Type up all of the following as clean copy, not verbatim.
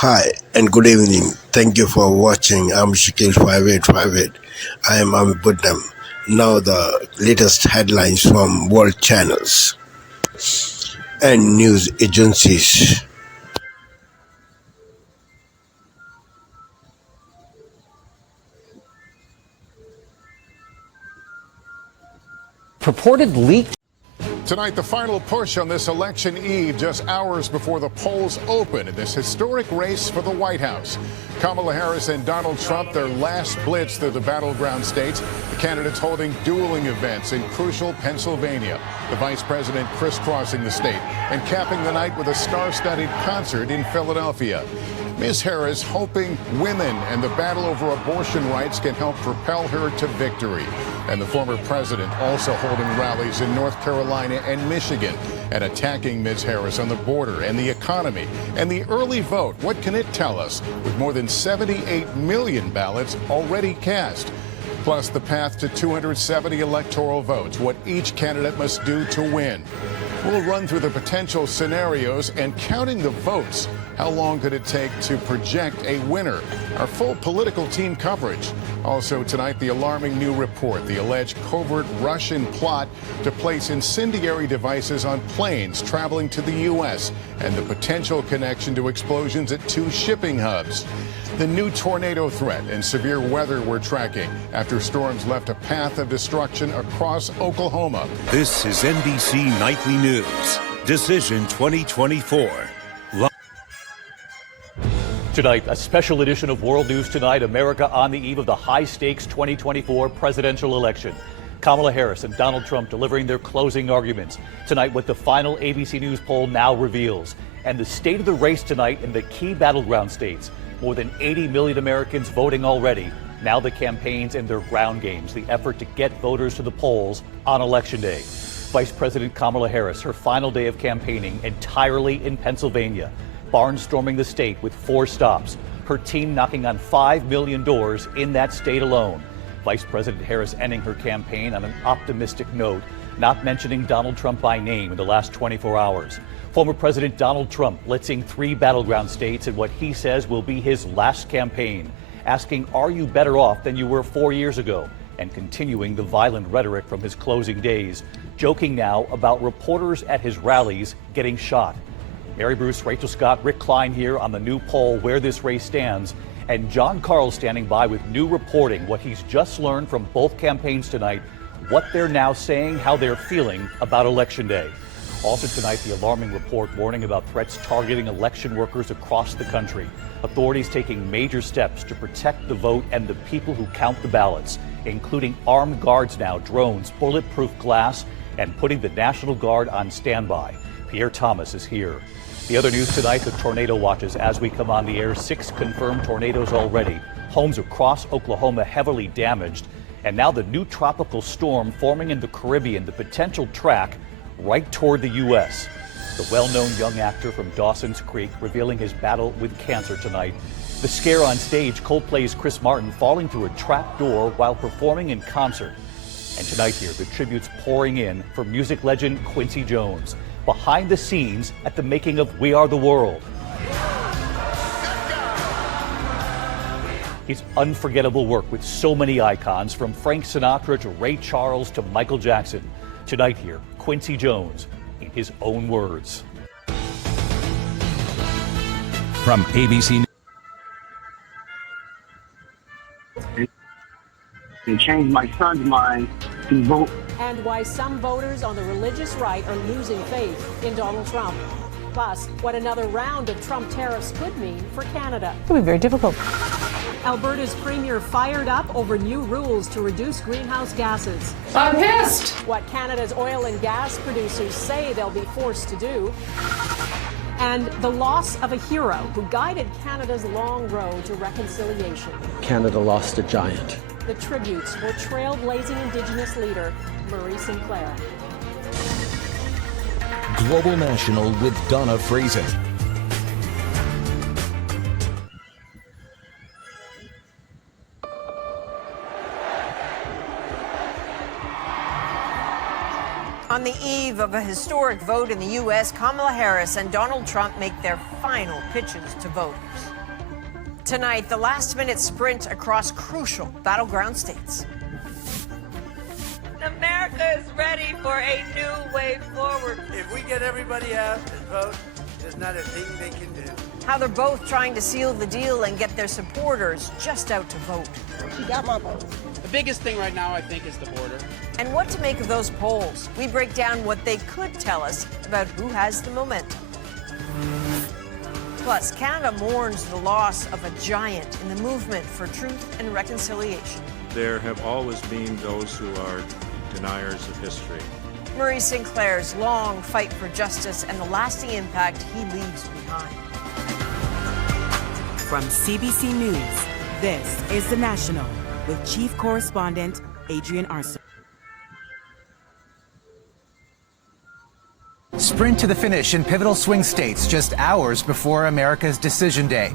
Hi and good evening. Thank you for watching. I'm Shakil 5858. I am Amibuddham. Now the latest headlines from world channels and news agencies. Purported leak. Tonight, the final push on this election eve, just hours before the polls open in this historic race for the White House. Kamala Harris and Donald Trump, their last blitz through the battleground states. The candidates holding dueling events in crucial Pennsylvania. The vice president crisscrossing the state and capping the night with a star-studded concert in Philadelphia. Ms. Harris hoping women and the battle over abortion rights can help propel her to victory. And the former president also holding rallies in North Carolina and Michigan and attacking Ms. Harris on the border and the economy and the early vote. What can it tell us with more than 78 million ballots already cast? Plus the path to 270 electoral votes, what each candidate must do to win. We'll run through the potential scenarios and counting the votes. How long could it take to project a winner? Our full political team coverage. Also tonight, the alarming new report, the alleged covert Russian plot to place incendiary devices on planes traveling to the U.S. and the potential connection to explosions at two shipping hubs. The new tornado threat and severe weather we're tracking after storms left a path of destruction across Oklahoma. This is NBC Nightly News, Decision 2024. Tonight, a special edition of World News Tonight, America on the eve of the high-stakes 2024 presidential election. Kamala Harris and Donald Trump delivering their closing arguments. Tonight, what the final ABC News poll now reveals. And the state of the race tonight in the key battleground states. More than 80 million Americans voting already. Now the campaigns and their ground games, the effort to get voters to the polls on Election Day. Vice President Kamala Harris, her final day of campaigning entirely in Pennsylvania. Barnstorming the state with 4 stops. Her team knocking on 5 million doors in that state alone. Vice President Harris ending her campaign on an optimistic note, not mentioning Donald Trump by name in the last 24 hours. Former President Donald Trump blitzing 3 battleground states in what he says will be his last campaign, asking, are you better off than you were 4 years ago? And continuing the violent rhetoric from his closing days, joking now about reporters at his rallies getting shot. Mary Bruce, Rachel Scott, Rick Klein here on the new poll where this race stands, and John Carl standing by with new reporting, what he's just learned from both campaigns tonight, what they're now saying, how they're feeling about Election Day. Also tonight, the alarming report warning about threats targeting election workers across the country. Authorities taking major steps to protect the vote and the people who count the ballots, including armed guards now, drones, bulletproof glass, and putting the National Guard on standby. Pierre Thomas is here. The other news tonight, the tornado watches as we come on the air. 6 confirmed tornadoes already. Homes across Oklahoma heavily damaged. And now the new tropical storm forming in the Caribbean, the potential track right toward the U.S. The well-known young actor from Dawson's Creek revealing his battle with cancer tonight. The scare on stage, Coldplay's Chris Martin falling through a trap door while performing in concert. And tonight here, the tributes pouring in for music legend Quincy Jones. Behind the scenes at the making of We Are the World. His unforgettable work with so many icons, from Frank Sinatra to Ray Charles to Michael Jackson. Tonight here, Quincy Jones, in his own words. From ABC and change my son's mind to vote. And why some voters on the religious right are losing faith in Donald Trump. Plus, what another round of Trump tariffs could mean for Canada. It will be very difficult. Alberta's premier fired up over new rules to reduce greenhouse gases. I'm pissed. What Canada's oil and gas producers say they'll be forced to do. And the loss of a hero who guided Canada's long road to reconciliation. Canada lost a giant. The tributes were trailblazing Indigenous leader Murray Sinclair. Global National with Donna Friesen. On the eve of a historic vote in the U.S., Kamala Harris and Donald Trump make their final pitches to voters. Tonight, the last-minute sprint across crucial battleground states. America is ready for a new way forward. If we get everybody out and vote, there's not a thing they can do. How they're both trying to seal the deal and get their supporters just out to vote. You got my vote. The biggest thing right now, I think, is the border. And what to make of those polls. We break down what they could tell us about who has the momentum. Plus, Canada mourns the loss of a giant in the movement for truth and reconciliation. There have always been those who are deniers of history. Murray Sinclair's long fight for justice and the lasting impact he leaves behind. From CBC News, this is The National with Chief Correspondent Adrian Arce. Sprint to the finish in pivotal swing states just hours before America's Decision Day.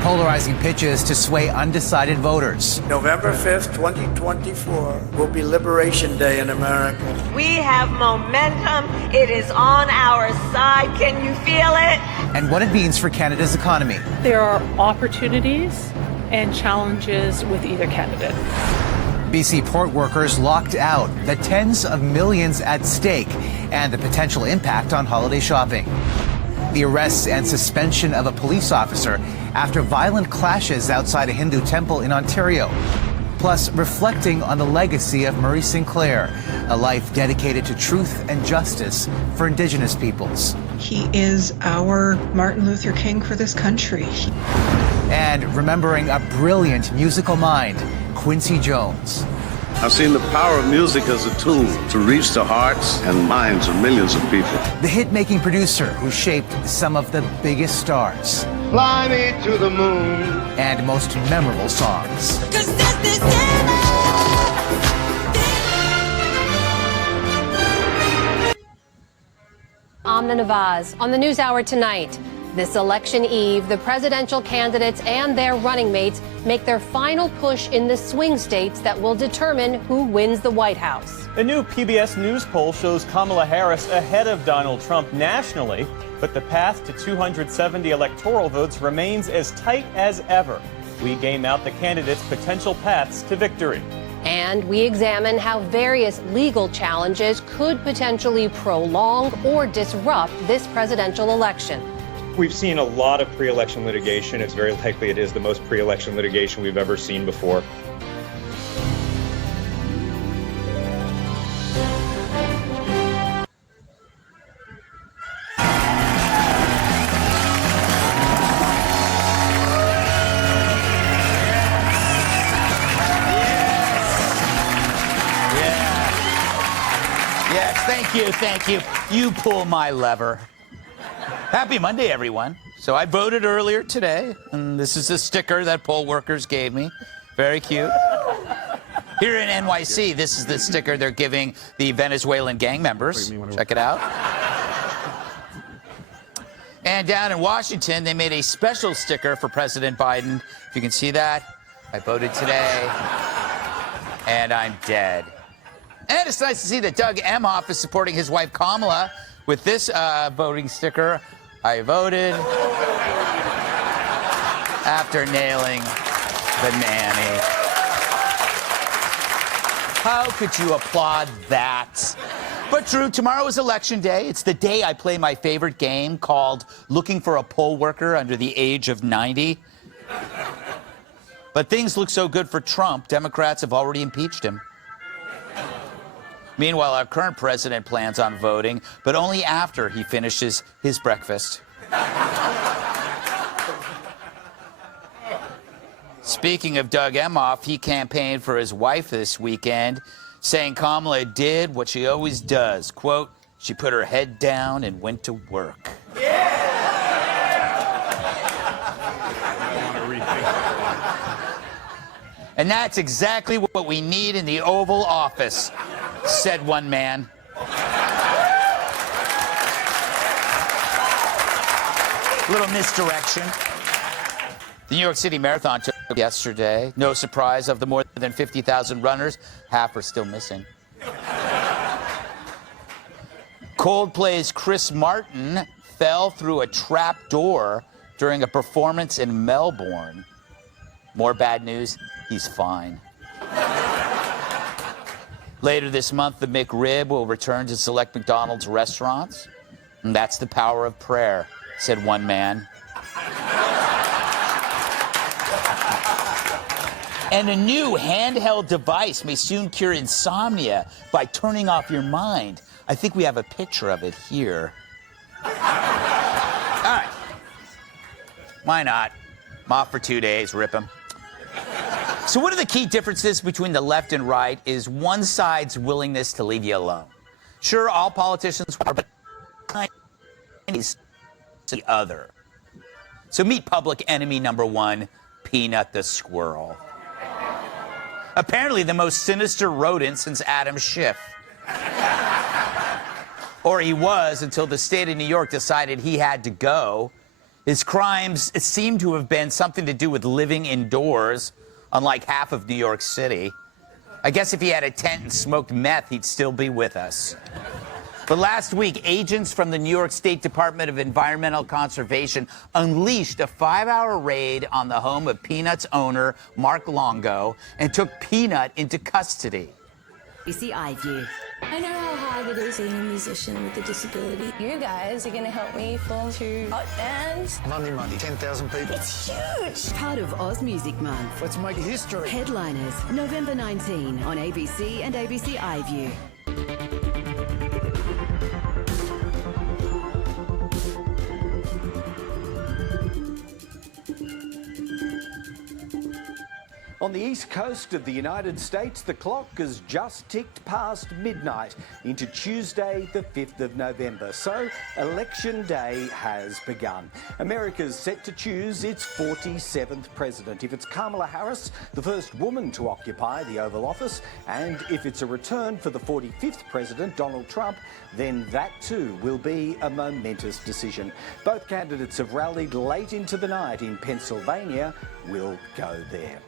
Polarizing pitches to sway undecided voters. November 5th, 2024 will be Liberation Day in America. We have momentum. It is on our side. Can you feel it? And what it means for Canada's economy. There are opportunities and challenges with either candidate. BC port workers locked out, the tens of millions at stake, and the potential impact on holiday shopping. The arrests and suspension of a police officer after violent clashes outside a Hindu temple in Ontario. Plus, reflecting on the legacy of Murray Sinclair, a life dedicated to truth and justice for Indigenous peoples. He is our Martin Luther King for this country. And remembering a brilliant musical mind, Quincy Jones. I've seen the power of music as a tool to reach the hearts and minds of millions of people. The hit-making producer who shaped some of the biggest stars. Fly me to the moon. And most memorable songs. Amna Nawaz on the NewsHour tonight. This election eve, the presidential candidates and their running mates make their final push in the swing states that will determine who wins the White House. A new PBS News poll shows Kamala Harris ahead of Donald Trump nationally, but the path to 270 electoral votes remains as tight as ever. We game out the candidates' potential paths to victory. And we examine how various legal challenges could potentially prolong or disrupt this presidential election. We've seen a lot of pre-election litigation. It's very likely it is the most pre-election litigation we've ever seen before. Yes, thank you. You pull my lever. Happy Monday, everyone. So I voted earlier today, and this is a sticker that poll workers gave me. Very cute. Here in NYC, this is the sticker they're giving the Venezuelan gang members. Check it out. And down in Washington, they made a special sticker for President Biden. If you can see that, I voted today, and I'm dead. And it's nice to see that Doug Emhoff is supporting his wife Kamala with this voting sticker. I voted after nailing the nanny. How could you applaud that? But true, tomorrow is Election Day. It's the day I play my favorite game called Looking for a Poll Worker Under the Age of 90. But things look so good for Trump, Democrats have already impeached him. Meanwhile, our current president plans on voting, but only after he finishes his breakfast. Speaking of Doug Emhoff, he campaigned for his wife this weekend, saying Kamala did what she always does. Quote, she put her head down and went to work. And that's exactly what we need in the Oval Office, said one man. A little misdirection. The New York City Marathon took yesterday. No surprise, of the more than 50,000 runners, half are still missing. Coldplay's Chris Martin fell through a trap door during a performance in Melbourne. More bad news, he's fine. Later this month, the McRib will return to select McDonald's restaurants. And that's the power of prayer, said one man. And a new handheld device may soon cure insomnia by turning off your mind. I think we have a picture of it here. All right. Why not? I'm off for 2 days, rip 'em. So one of the key differences between the left and right is one side's willingness to leave you alone. Sure, all politicians are, but is the other. So meet public enemy number one, Peanut the squirrel. Apparently the most sinister rodent since Adam Schiff. Or he was, until the state of New York decided he had to go. His crimes seem to have been something to do with living indoors, unlike half of New York City. I guess if he had a tent and smoked meth, he'd still be with us. But last week, agents from the New York State Department of Environmental Conservation unleashed a 5-hour raid on the home of Peanut's owner, Mark Longo, and took Peanut into custody. ABC iView. I know how hard it is being a musician with a disability. You guys are going to help me form 2 hot bands. Monday, 10,000 people. It's huge. Part of Oz Music Month. Let's make history. Headliners, November 19 on ABC and ABC iView. On the east coast of the United States, the clock has just ticked past midnight into Tuesday, the 5th of November. So, Election Day has begun. America's set to choose its 47th president. If it's Kamala Harris, the first woman to occupy the Oval Office, and if it's a return for the 45th president, Donald Trump, then that too will be a momentous decision. Both candidates have rallied late into the night in Pennsylvania. We'll go there.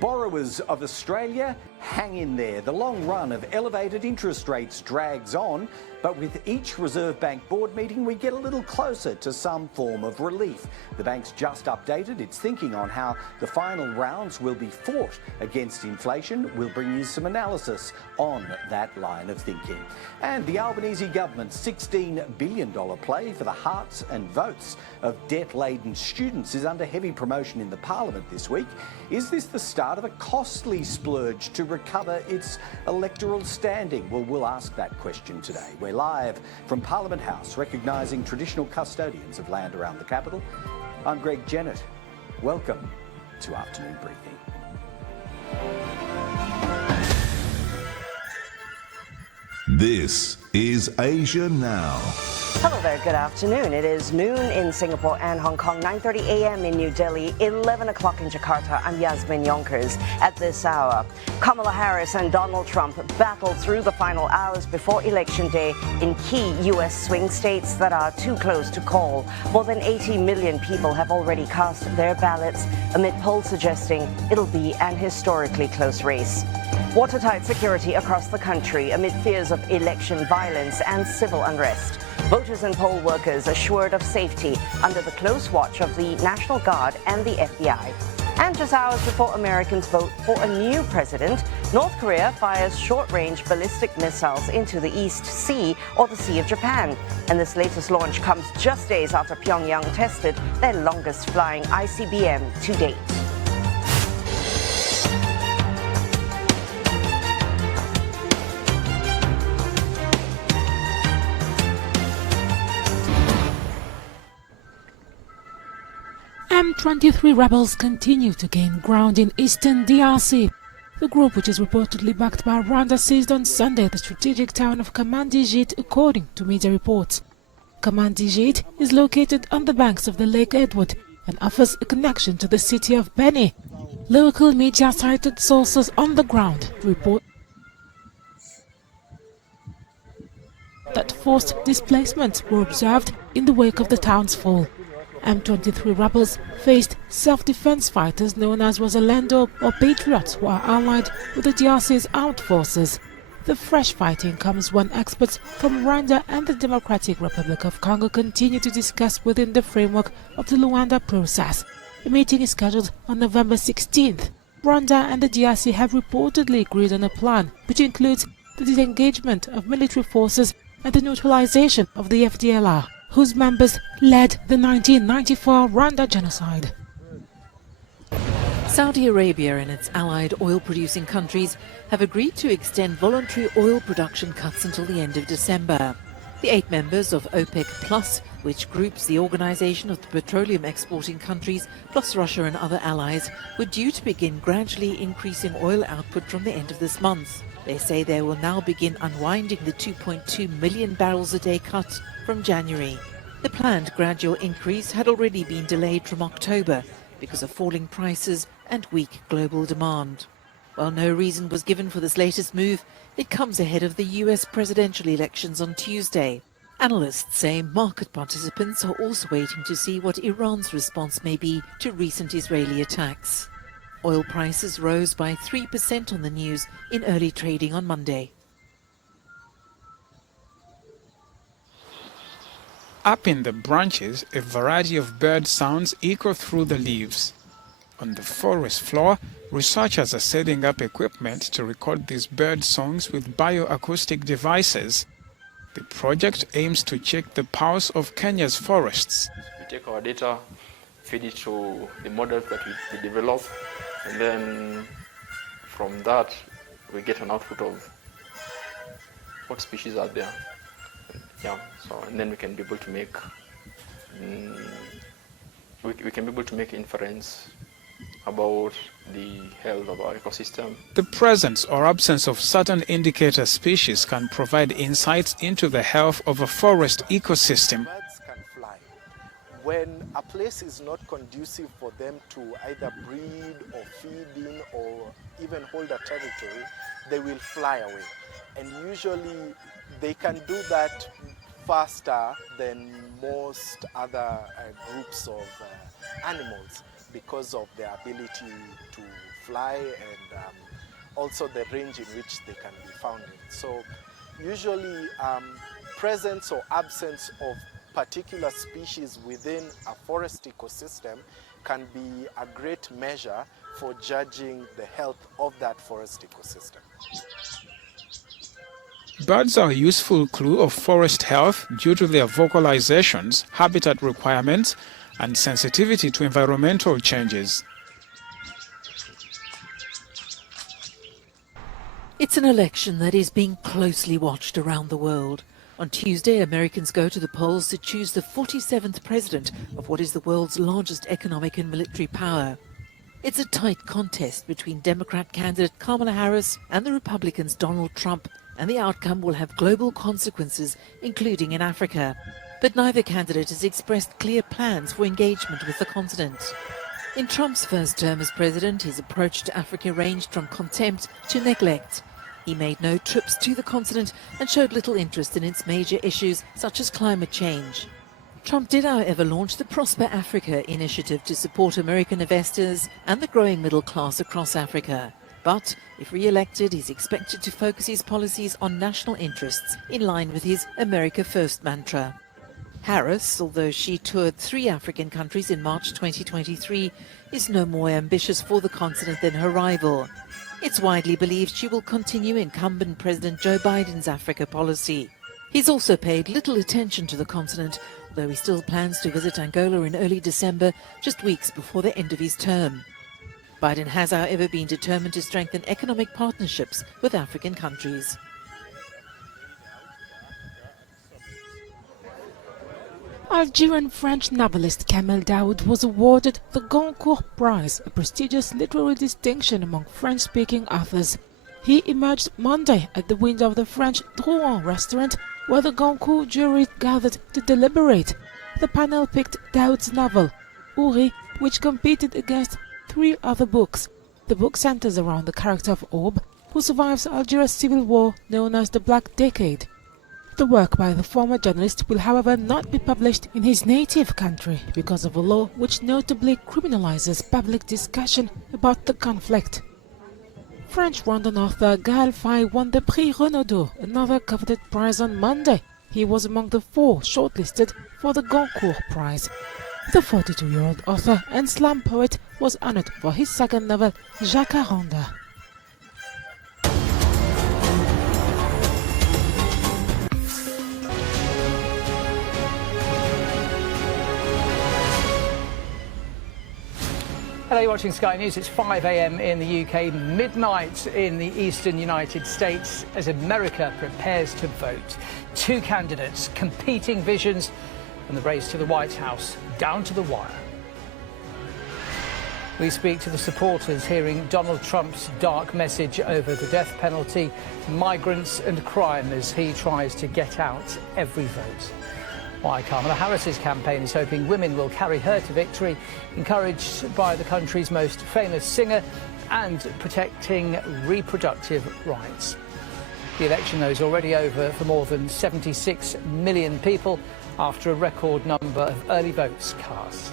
Borrowers of Australia, hang in there. The long run of elevated interest rates drags on, but with each Reserve Bank board meeting, we get a little closer to some form of relief. The bank's just updated its thinking on how the final rounds will be fought against inflation. We'll bring you some analysis on that line of thinking. And the Albanese government's $16 billion play for the hearts and votes of debt-laden students is under heavy promotion in the Parliament this week. Is this the start of a costly splurge to recover its electoral standing? Well, we'll ask that question today. We're live from Parliament House, recognising traditional custodians of land around the capital. I'm Greg Jennett. Welcome to Afternoon Briefing. This is Asia Now. Hello there, good afternoon. It is noon in Singapore and Hong Kong, 9:30 a.m. in New Delhi, 11 o'clock in Jakarta. I'm Yasmin Yonkers. At this hour, Kamala Harris and Donald Trump battle through the final hours before Election Day in key U.S. swing states that are too close to call. More than 80 million people have already cast their ballots, amid polls suggesting it'll be an historically close race. Watertight security across the country amid fears of election violence and civil unrest. Voters and poll workers assured of safety under the close watch of the National Guard and the FBI. And just hours before Americans vote for a new president, North Korea fires short-range ballistic missiles into the East Sea or the Sea of Japan. And this latest launch comes just days after Pyongyang tested their longest-flying ICBM to date. M23 rebels continue to gain ground in eastern DRC. The group, which is reportedly backed by Rwanda, seized on Sunday the strategic town of Kamandi-Jit, according to media reports. Kamandi-Jit is located on the banks of the Lake Edward and offers a connection to the city of Beni. Local media cited sources on the ground to report that forced displacements were observed in the wake of the town's fall. M23 rebels faced self-defense fighters known as Wazalendo or Patriots who are allied with the DRC's armed forces. The fresh fighting comes when experts from Rwanda and the Democratic Republic of Congo continue to discuss within the framework of the Luanda process. A meeting is scheduled on November 16th. Rwanda and the DRC have reportedly agreed on a plan which includes the disengagement of military forces and the neutralization of the FDLR, whose members led the 1994 Rwanda genocide. Saudi Arabia and its allied oil-producing countries have agreed to extend voluntary oil production cuts until the end of December. The 8 members of OPEC Plus, which groups the organization of the petroleum exporting countries, plus Russia and other allies, were due to begin gradually increasing oil output from the end of this month. They say they will now begin unwinding the 2.2 million barrels a day cut from January. The planned gradual increase had already been delayed from October because of falling prices and weak global demand. While no reason was given for this latest move, it comes ahead of the US presidential elections on Tuesday. Analysts say market participants are also waiting to see what Iran's response may be to recent Israeli attacks. Oil prices rose by 3% on the news in early trading on Monday. Up in the branches, a variety of bird sounds echo through the leaves. On the forest floor, researchers are setting up equipment to record these bird songs with bioacoustic devices. The project aims to check the pulse of Kenya's forests. We take our data, feed it to the models that we develop, and then from that we get an output of what species are there. Yeah, so and then we can be able to make we can be able to make inference about the health of our ecosystem. The presence or absence of certain indicator species can provide insights into the health of a forest ecosystem. Birds can fly. When a place is not conducive for them to either breed or feed in or even hold a territory, they will fly away. And usually they can do that faster than most other groups of animals because of their ability to fly and also the range in which they can be found in. So usually presence or absence of particular species within a forest ecosystem can be a great measure for judging the health of that forest ecosystem. Birds are a useful clue of forest health due to their vocalizations, habitat requirements, and sensitivity to environmental changes. It's an election that is being closely watched around the world. On Tuesday, Americans go to the polls to choose the 47th president of what is the world's largest economic and military power. It's a tight contest between Democrat candidate Kamala Harris and the Republicans' Donald Trump, and the outcome will have global consequences, including in Africa. But neither candidate has expressed clear plans for engagement with the continent. In Trump's first term as president, his approach to Africa ranged from contempt to neglect. He made no trips to the continent and showed little interest in its major issues such as climate change. Trump did, however, launch the Prosper Africa initiative to support American investors and the growing middle class across Africa. But if re-elected, he's expected to focus his policies on national interests in line with his America First mantra. Harris, although she toured 3 African countries in March 2023, is no more ambitious for the continent than her rival. It's widely believed she will continue incumbent President Joe Biden's Africa policy. He's also paid little attention to the continent, though he still plans to visit Angola in early December, just weeks before the end of his term. Biden has, however, been determined to strengthen economic partnerships with African countries. Algerian-French novelist Kamel Daoud was awarded the Goncourt Prize, a prestigious literary distinction among French-speaking authors. He emerged Monday at the window of the French Drouin restaurant, where the Goncourt jury gathered to deliberate. The panel picked Daoud's novel, Ouri, which competed against 3 other books. The book centers around the character of Aube, who survives Algeria's civil war known as the Black Decade. The work by the former journalist will, however, not be published in his native country because of a law which notably criminalizes public discussion about the conflict. French Rwandan author Gaël Faye won the Prix Renaudot, another coveted prize, on Monday. He was among the 4 shortlisted for the Goncourt Prize. The 42-year-old author and slam poet was honored for his second novel, Jacaranda. Hello, you're watching Sky News. It's 5 a.m. in the UK, midnight in the eastern United States as America prepares to vote. 2 candidates, competing visions, and the race to the White House down to the wire. We speak to the supporters hearing Donald Trump's dark message over the death penalty, migrants and crime as he tries to get out every vote. Why Kamala Harris's campaign is hoping women will carry her to victory, encouraged by the country's most famous singer, and protecting reproductive rights. The election, though, is already over for more than 76 million people after a record number of early votes cast.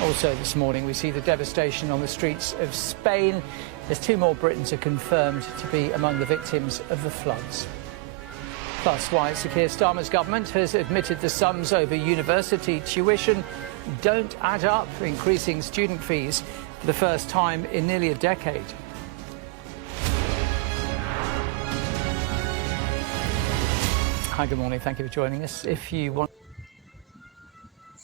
Also this morning, we see the devastation on the streets of Spain as 2 more Britons are confirmed to be among the victims of the floods. Plus, why Sir Keir Starmer's government has admitted the sums over university tuition don't add up, increasing student fees for the first time in nearly a decade. Hi, good morning. Thank you for joining us. If you want...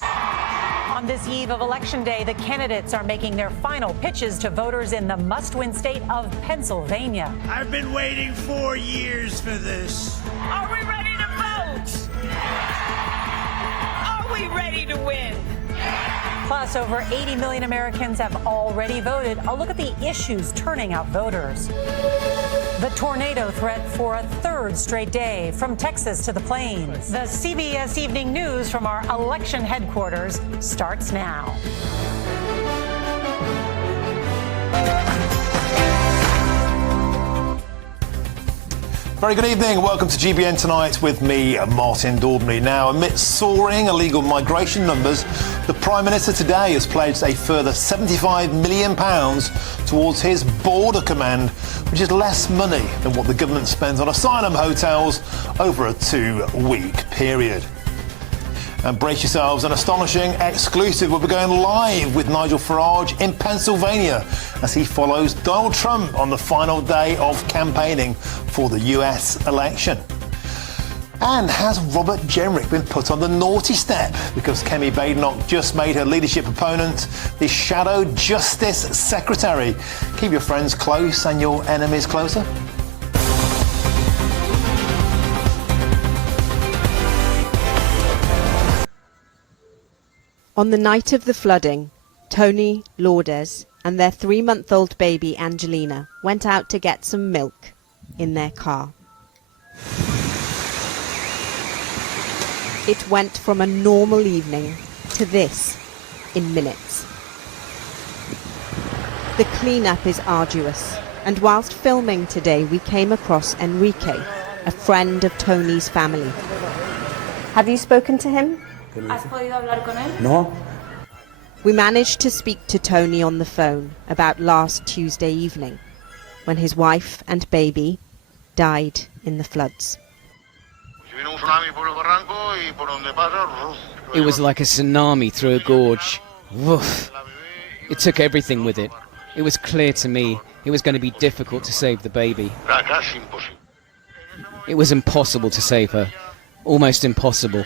On this eve of Election Day, the candidates are making their final pitches to voters in the must-win state of Pennsylvania. I've been waiting 4 years for this. Are we ready to vote? Are we ready to win? Plus, over 80 million Americans have already voted. A look at the issues turning out voters. The tornado threat for a 3rd straight day, from Texas to the plains. The CBS Evening News from our election headquarters starts now. Very good evening. Welcome to GBN Tonight with me, Martin Daubney. Now, amidst soaring illegal migration numbers, the Prime Minister today has pledged a further £75 million towards his border command, which is less money than what the government spends on asylum hotels over a 2-week period. And brace yourselves, an astonishing exclusive. We'll be going live with Nigel Farage in Pennsylvania as he follows Donald Trump on the final day of campaigning for the US election. And has Robert Jenrick been put on the naughty step because Kemi Badenoch just made her leadership opponent the Shadow Justice Secretary? Keep your friends close and your enemies closer. On the night of the flooding, Tony, Lourdes and their 3-month-old baby Angelina went out to get some milk in their car. It went from a normal evening to this in minutes. The cleanup is arduous, and whilst filming today we came across Enrique, a friend of Tony's family. Have you spoken to him? ¿Has podido hablar con él? No. We managed to speak to Tony on the phone about last Tuesday evening, when his wife and baby died in the floods. It was like a tsunami through a gorge. Woof. It took everything with it. It was clear to me it was going to be difficult to save the baby. It was impossible to save her. Almost impossible.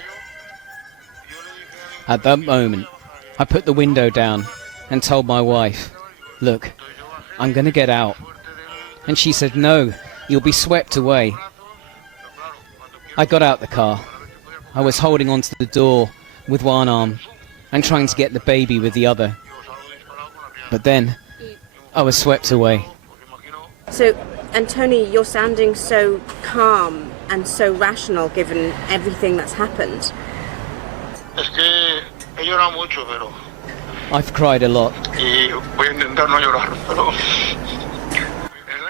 At that moment, I put the window down and told my wife, "Look, I'm going to get out." And she said, "No, you'll be swept away." I got out the car. I was holding onto the door with one arm and trying to get the baby with the other. But then, I was swept away. So, and Tony, you're sounding so calm and so rational given everything that's happened. I've cried a lot.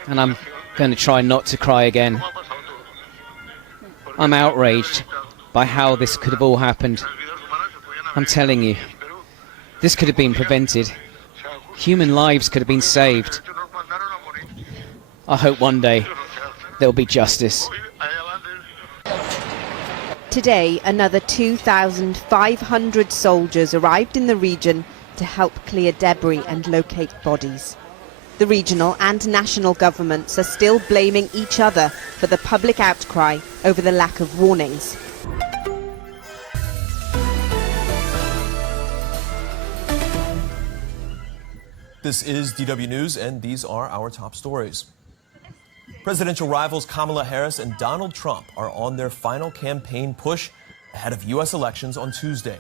And I'm going to try not to cry again. I'm outraged by how this could have all happened. I'm telling you, this could have been prevented. Human lives could have been saved. I hope one day there'll be justice. Today, another 2,500 soldiers arrived in the region to help clear debris and locate bodies. The regional and national governments are still blaming each other for the public outcry over the lack of warnings. This is DW News, and these are our top stories. Presidential rivals Kamala Harris and Donald Trump are on their final campaign push ahead of U.S. elections on Tuesday.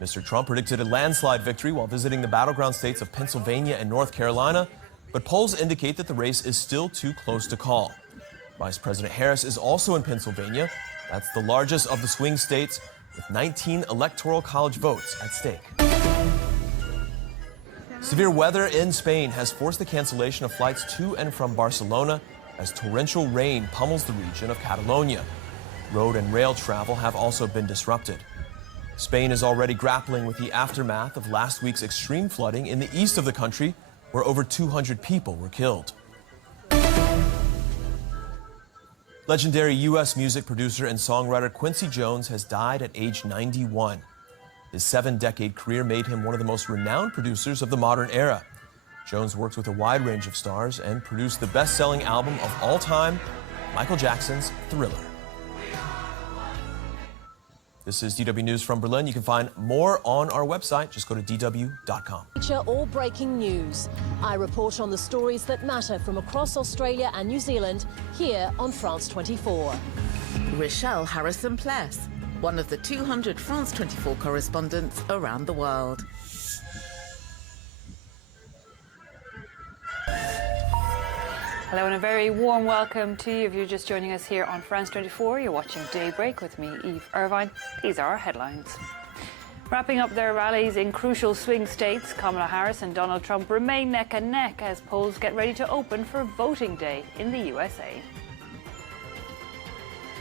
Mr. Trump predicted a landslide victory while visiting the battleground states of Pennsylvania and North Carolina, but polls indicate that the race is still too close to call. Vice President Harris is also in Pennsylvania. That's the largest of the swing states, with 19 electoral college votes at stake. Severe weather in Spain has forced the cancellation of flights to and from Barcelona as torrential rain pummels the region of Catalonia. Road and rail travel have also been disrupted. Spain is already grappling with the aftermath of last week's extreme flooding in the east of the country, where over 200 people were killed. Legendary U.S. music producer and songwriter Quincy Jones has died at age 91. His 7-decade career made him one of the most renowned producers of the modern era. Jones worked with a wide range of stars and produced the best-selling album of all time, Michael Jackson's Thriller. This is DW News from Berlin. You can find more on our website. Just go to dw.com. All breaking news. I report on the stories that matter from across Australia and New Zealand here on France 24. Rochelle Harrison-Pless, one of the 200 France 24 correspondents around the world. Hello and a very warm welcome to you if you're just joining us here on France 24. You're watching Daybreak with me, Eve Irvine. These are our headlines. Wrapping up their rallies in crucial swing states, Kamala Harris and Donald Trump remain neck and neck as polls get ready to open for voting day in the USA.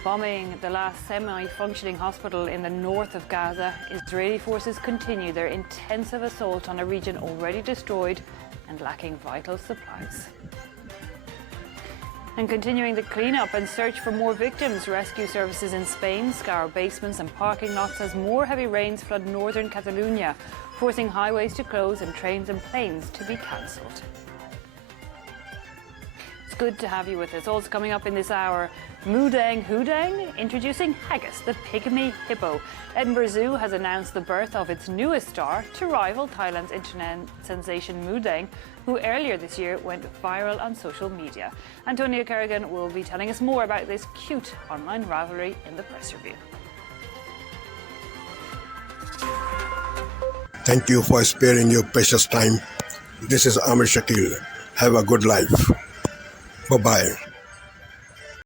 Bombing the last semi-functioning hospital in the north of Gaza, Israeli forces continue their intensive assault on a region already destroyed and lacking vital supplies. And continuing the clean-up and search for more victims, rescue services in Spain scour basements and parking lots as more heavy rains flood northern Catalonia, forcing highways to close and trains and planes to be cancelled. It's good to have you with us. Also coming up in this hour, Moodang Hoodang introducing Haggis, the pygmy hippo. Edinburgh Zoo has announced the birth of its newest star to rival Thailand's internet sensation Moodang, who earlier this year went viral on social media. Antonia Kerrigan will be telling us more about this cute online rivalry in the press review. Thank you for sparing your precious time. This is Amir Shakil. Have a good life. Bye-bye.